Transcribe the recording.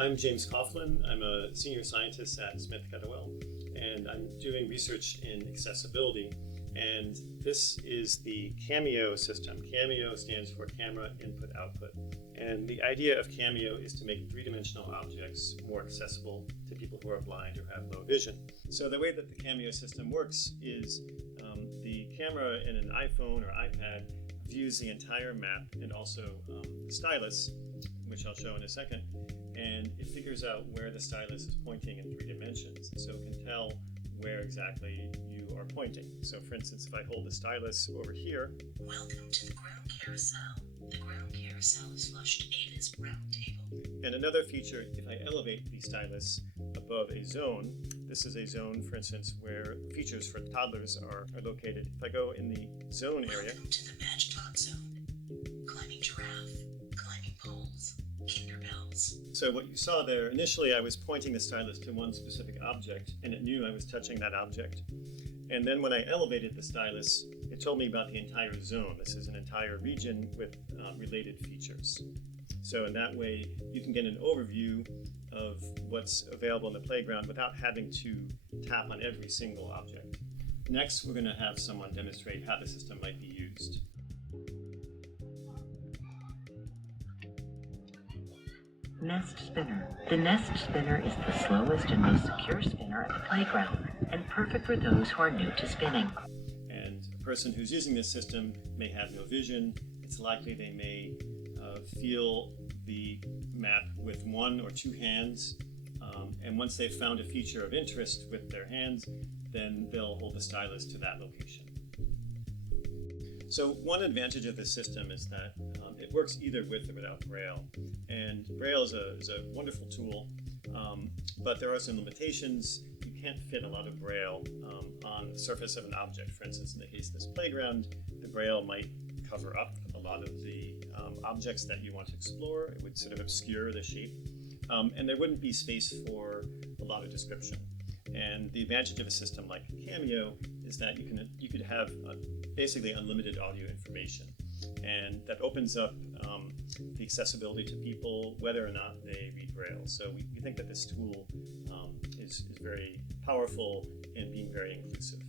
I'm James Coughlan. I'm a senior scientist at Smith Catterwell, and I'm doing research in accessibility. And this is the CamIO system. CamIO stands for Camera Input Output. And the idea of CamIO is to make three-dimensional objects more accessible to people who are blind or have low vision. So the way that the CamIO system works is the camera in an iPhone or iPad views the entire map and also the stylus, which I'll show in a second, and it figures out where the stylus is pointing in 3 dimensions, so it can tell where exactly you are pointing. So for instance, if I hold the stylus over here. Welcome to the ground carousel. The ground carousel is flushed Ada's round table. And another feature, if I elevate the stylus above a zone, this is a zone, for instance, where features for toddlers are located. If I go in the zone area. Welcome to the Match Talk Zone. Climbing giraffe, climbing poles, Kinder bells. So what you saw there, initially I was pointing the stylus to one specific object, and it knew I was touching that object. And then when I elevated the stylus, it told me about the entire zone. This is an entire region with related features. So in that way, you can get an overview of what's available in the playground without having to tap on every single object. Next, we're going to have someone demonstrate how the system might be used. Nest spinner. The nest spinner is the slowest and most secure spinner at the playground, and perfect for those who are new to spinning. And a person who's using this system may have no vision. It's likely they may feel the map with 1 or 2 hands, and once they've found a feature of interest with their hands, then they'll hold the stylus to that location. So one advantage of this system is that it works either with or without Grail. And Grail is a wonderful tool, but there are some limitations. You can't fit a lot of Grail on the surface of an object. For instance, in the case of this playground, the Grail might cover up a lot of the objects that you want to explore. It would sort of obscure the shape, and there wouldn't be space for a lot of description. And the advantage of a system like CamIO is that you could have basically unlimited audio information, and that opens up the accessibility to people whether or not they read Braille. So we think that this tool is very powerful in being very inclusive.